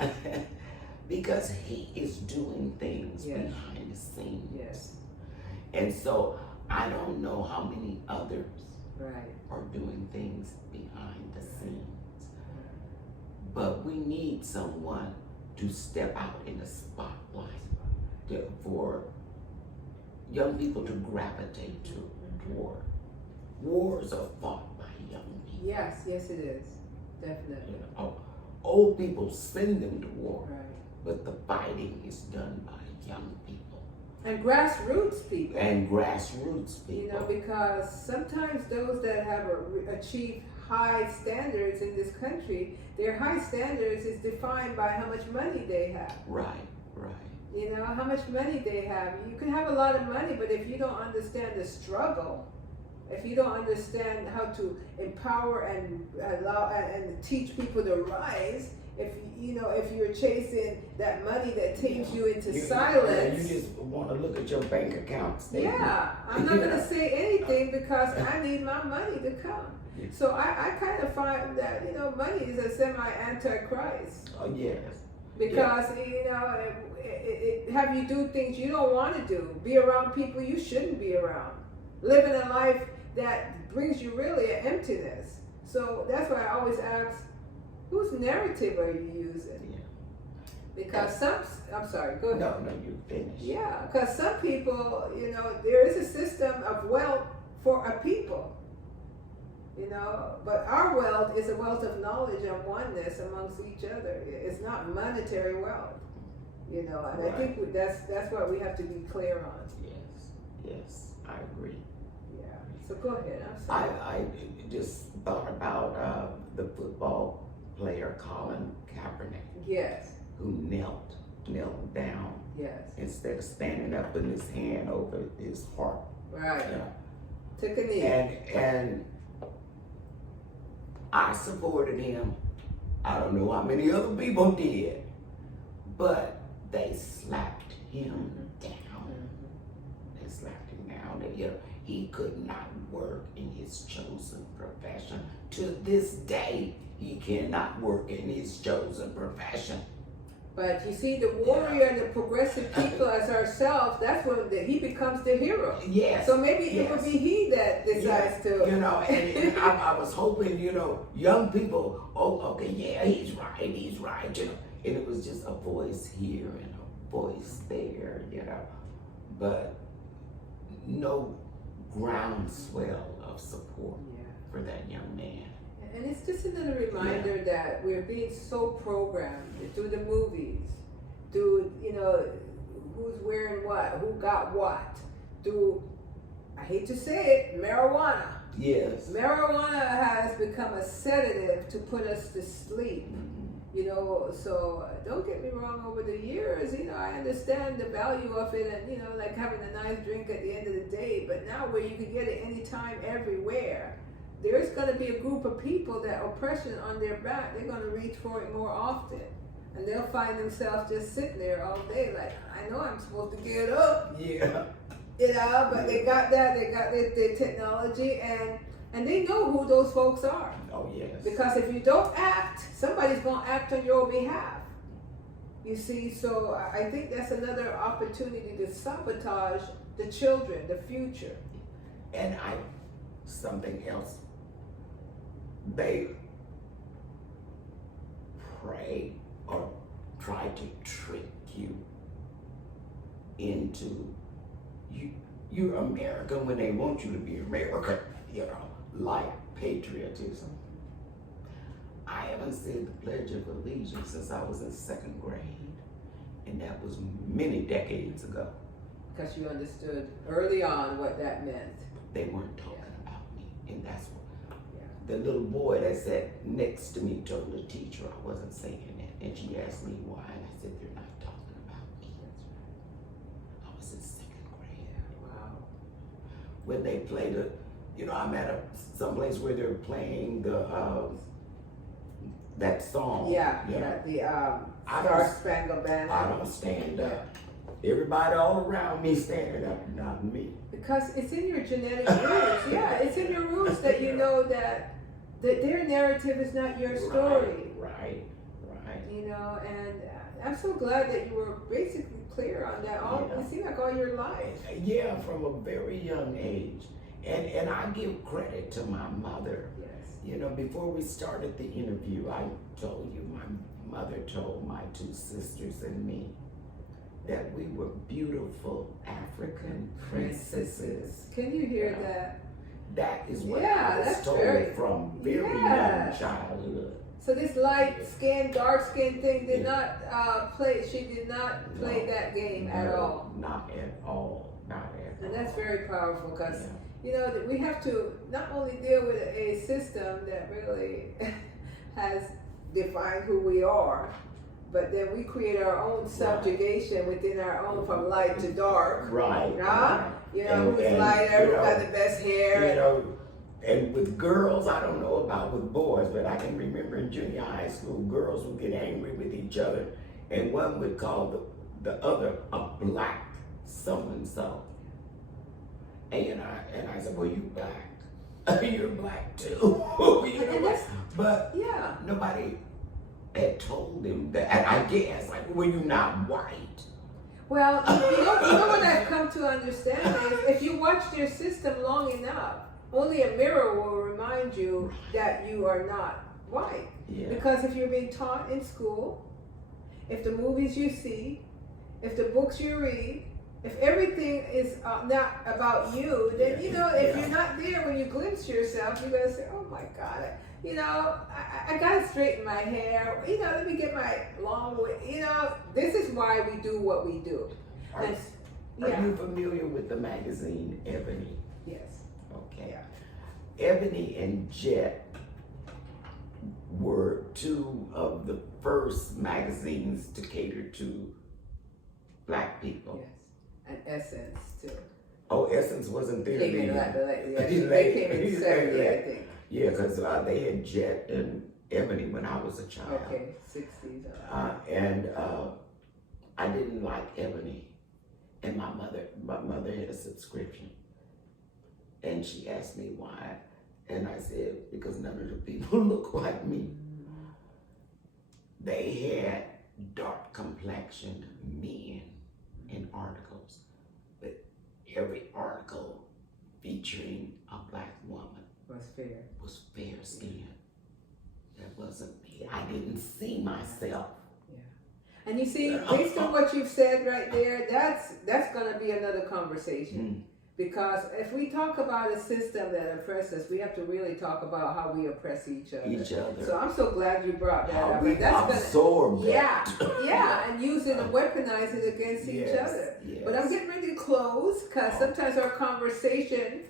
Because he is doing things behind the scenes. Yes. And so I don't know how many others Right. are doing things behind the scenes. But we need someone to step out in the spotlight for young people to gravitate to war. Wars are fought by young people. Yes, it is. Definitely. You know, old people send them to war. Right. but the fighting is done by young people. And grassroots people. And grassroots people. You know, because sometimes those that have achieved high standards in this country, their high standards is defined by how much money they have. Right, right. You know, how much money they have. You can have a lot of money, but if you don't understand the struggle, if you don't understand how to empower and allow and teach people to rise, if you know, if you're chasing that money that takes you into silence, you just want to look at your bank account statement. Yeah, I'm not going to say anything because I need my money to come. Yeah. So I kind of find that, you know, money is a semi-antichrist. Oh, yes. Because, you know, it have you do things you don't want to do. Be around people you shouldn't be around. Living a life that brings you really an emptiness. So that's why I always ask, whose narrative are you using? Yeah. Because I'm sorry, go ahead. No, you finish. Yeah, because some people, you know, there is a system of wealth for a people. You know, but our wealth is a wealth of knowledge and oneness amongst each other. It's not monetary wealth. You know, and right. I think that's what we have to be clear on. Yes, I agree. Yeah. So go ahead. I'm sorry. I just thought about the football player Colin Kaepernick. Yes. Who knelt down. Yes. Instead of standing up with his hand over his heart. Right. You know? Took a knee. And I supported him. I don't know how many other people did, but they slapped him down. Mm-hmm. They slapped him down. And, you know, he could not work in his chosen profession. To this day, he cannot work in his chosen profession. But you see, the warrior and the progressive people as ourselves, that's when he becomes the hero. Yes. So maybe it would be he that decides to. You know, and I was hoping, you know, young people, oh, okay, yeah, he's right, you know. And it was just a voice here and a voice there, you know. But no groundswell of support for that young man. And it's just another reminder that we're being so programmed through the movies, through, you know, who's wearing what, who got what, through, I hate to say it, marijuana. Yes. Marijuana has become a sedative to put us to sleep. You know, so don't get me wrong, over the years, you know, I understand the value of it and, you know, like having a nice drink at the end of the day, but now where you can get it anytime, everywhere, there's going to be a group of people that oppression on their back, they're going to reach for it more often. And they'll find themselves just sitting there all day like, I know I'm supposed to get up. Yeah. You know, but they got that, they got their technology and they know who those folks are. Oh, yes. Because if you don't act, somebody's going to act on your behalf. You see, so I think that's another opportunity to sabotage the children, the future. And something else. They pray or try to trick you into you're American when they want you to be American, you know, like patriotism. I haven't said the Pledge of Allegiance since I was in 2nd grade, and that was many decades ago. Because you understood early on what that meant. They weren't talking about me, and that's what the little boy that sat next to me told the teacher I wasn't saying that, and she asked me why, and I said they're not talking about me. I was in 2nd grade. Wow. When they played I'm at someplace where they're playing that song. The Star Spangled Banner. I don't stand up. Everybody all around me standing up, not me. Because it's in your genetic roots. Yeah, it's in your roots that you know that their narrative is not your story. Right. You know, and I'm so glad that you were basically clear on that. It seemed like all your life. Yeah, from a very young age. And I give credit to my mother. Yes. You know, before we started the interview, I told you my mother told my 2 sisters and me that we were beautiful African princesses. Can you hear that? That is what I was told from very young childhood. So this light skin, dark skin thing did not play. She did not play that game at all. Not at all. Not at all. And that's very powerful because Yeah. you know that we have to not only deal with a system that really has defined who we are, but then we create our own subjugation within our own, from light to dark. Right. Huh? You know, who's lighter, who got the best hair. You know, and with girls, I don't know about with boys, but I can remember in junior high school, girls would get angry with each other, and one would call the other a black so-and-so. And I said, well, you black. You're black too. You know, but yeah. nobody had told him that. I guess, like, well, you're not white. Well, you know what I've come to understand is if you watch their system long enough, only a mirror will remind you that you are not white. Yeah. Because if you're being taught in school, if the movies you see, if the books you read, if everything is not about you, then you know, if you're not there when you glimpse yourself, you're gonna say, "Oh my God, you know, I gotta straighten my hair. You know, let me get my long way. You know, this is why we do what we do." Are you familiar with the magazine Ebony? Yes. Okay. Yeah. Ebony and Jet were two of the first magazines to cater to black people. Yes. And Essence too. Oh, Essence wasn't there then. They came in 70, I think. Yeah, because they had Jet and Ebony when I was a child. Okay, 60s. And I didn't like Ebony. And my mother had a subscription. And she asked me why. And I said, because none of the people look like me. They had dark complexioned men in articles, but every article featuring a black woman was fair skinned. That wasn't me. I didn't see myself. Yeah. And you see, based on what you've said right there, that's gonna be another conversation. Because if we talk about a system that oppresses, we have to really talk about how we oppress each other. So I'm so glad you brought that up. We absorb that. Yeah, and use it and weaponize it against each other. Yes. But I'm getting ready to close because sometimes our conversation,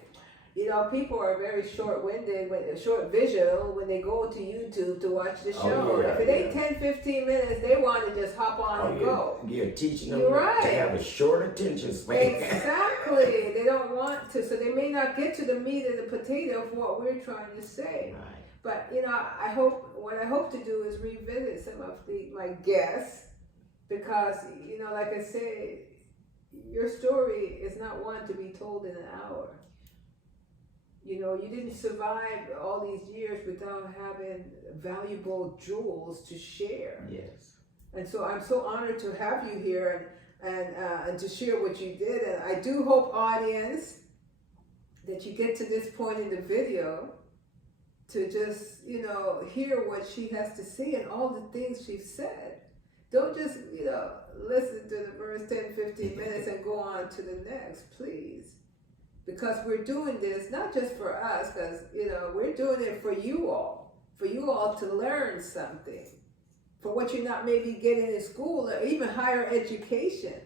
you know, people are very short-winded, short visual when they go to YouTube to watch the show. If it ain't 10, 15 minutes, they want to just hop on and go. You're teaching them to have a short attention span. Exactly. They don't want to, so they may not get to the meat of the potato of what we're trying to say. Right. But, you know, what I hope to do is revisit some of my guests because, you know, like I say, your story is not one to be told in an hour. You know, you didn't survive all these years without having valuable jewels to share. Yes. And so I'm so honored to have you here and to share what you did. And I do hope, audience, that you get to this point in the video to just, you know, hear what she has to say and all the things she's said. Don't just, you know, listen to the first 10, 15 minutes and go on to the next, please. Because we're doing this not just for us, because, you know, we're doing it for you all to learn something, for what you're not maybe getting in school or even higher education.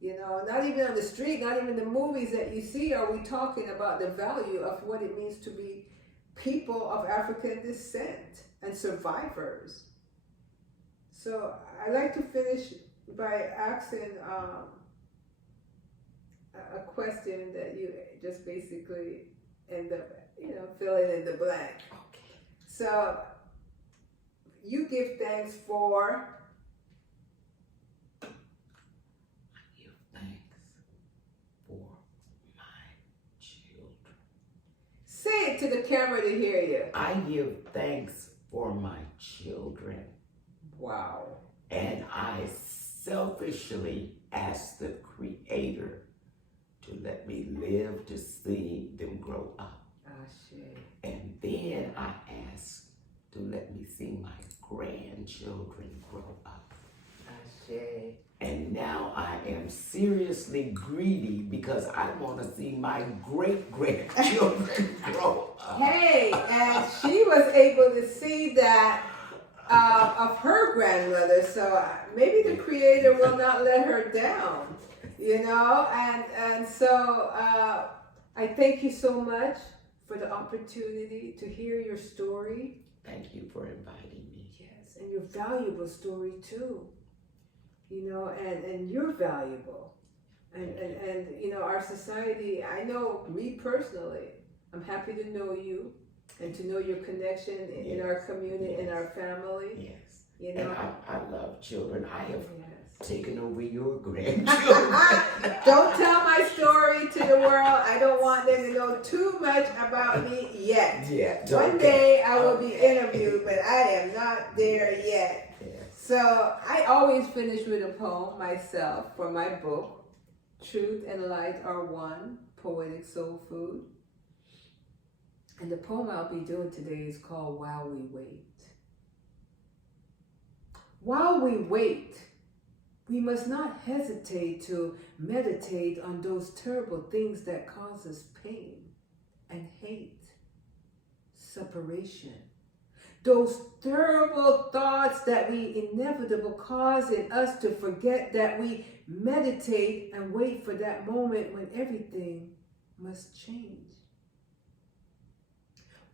You know, not even on the street, not even the movies that you see are we talking about the value of what it means to be people of African descent and survivors. So I like to finish by asking a question that you just basically end up, you know, filling in the blank. Okay. So you give thanks for? I give thanks for my children. Say it to the camera to hear you. I give thanks for my children. Wow. And I selfishly ask the Creator to let me live to see them grow up. Ashe. And then I ask to let me see my grandchildren grow up. Ashe. And now I am seriously greedy because I want to see my great-grandchildren grow up. Hey, and she was able to see that of her grandmother. So maybe the Creator will not let her down, and so I thank you so much for the opportunity to hear your story. Thank you for inviting me. Yes, and your valuable story too. And you're valuable. And our society, I know me personally, I'm happy to know you and to know your connection in our community, in our family. Yes. And I love children. I have yes. taken over your grandchildren. Don't tell my story to the world. I don't want them to know too much about me yet. Yeah. One day I will be interviewed, but I am not there yet. Yes. So I always finish with a poem myself for my book, Truth and Light Are One, Poetic Soul Food. And the poem I'll be doing today is called While We Wait. While we wait, we must not hesitate to meditate on those terrible things that cause us pain and hate, separation. Those terrible thoughts that we inevitably cause in us to forget that we meditate and wait for that moment when everything must change.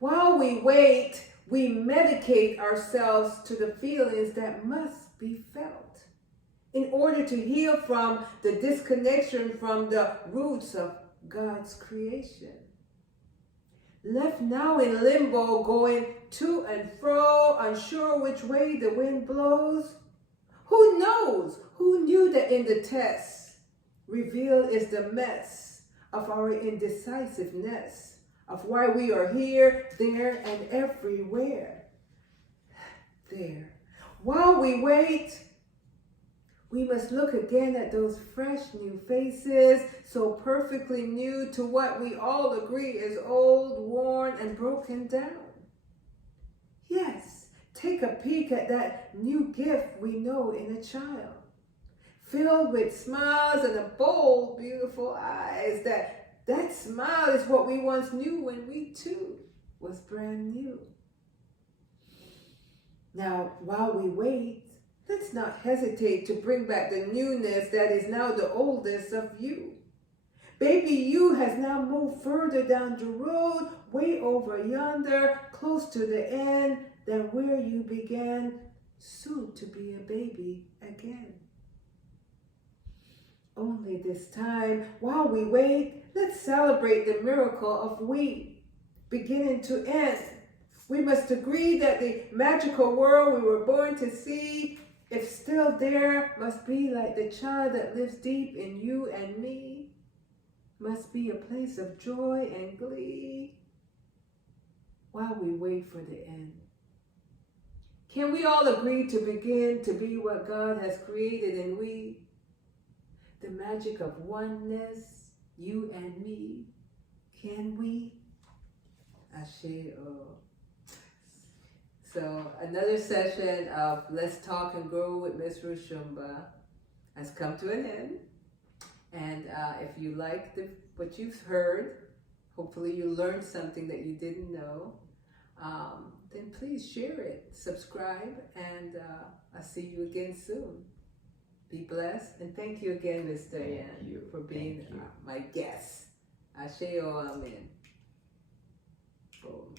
While we wait, we medicate ourselves to the feelings that must be felt in order to heal from the disconnection from the roots of God's creation. Left now in limbo, going to and fro, unsure which way the wind blows. Who knows? Who knew that in the test, revealed is the mess of our indecisiveness, of why we are here, there, and everywhere. There. While we wait, we must look again at those fresh new faces, so perfectly new to what we all agree is old, worn, and broken down. Yes, take a peek at that new gift we know in a child, filled with smiles and a bold, beautiful eyes. That smile is what we once knew when we too was brand new. Now, while we wait, let's not hesitate to bring back the newness that is now the oldest of you. Baby you has now moved further down the road, way over yonder, close to the end than where you began, soon to be a baby again. Only this time, while we wait, let's celebrate the miracle of we, beginning to end. We must agree that the magical world we were born to see, if still there, must be like the child that lives deep in you and me, must be a place of joy and glee while we wait for the end. Can we all agree to begin to be what God has created in we? The magic of oneness, you and me. Can we? Ashe. So another session of Let's Talk and Grow with Ms Roshumba has come to an end. And if you like what you've heard, hopefully you learned something that you didn't know, then please share it, subscribe, and I'll see you again soon. Be blessed, and thank you again, Ms. Diane, for being my guest. Ashe o amen. Boom.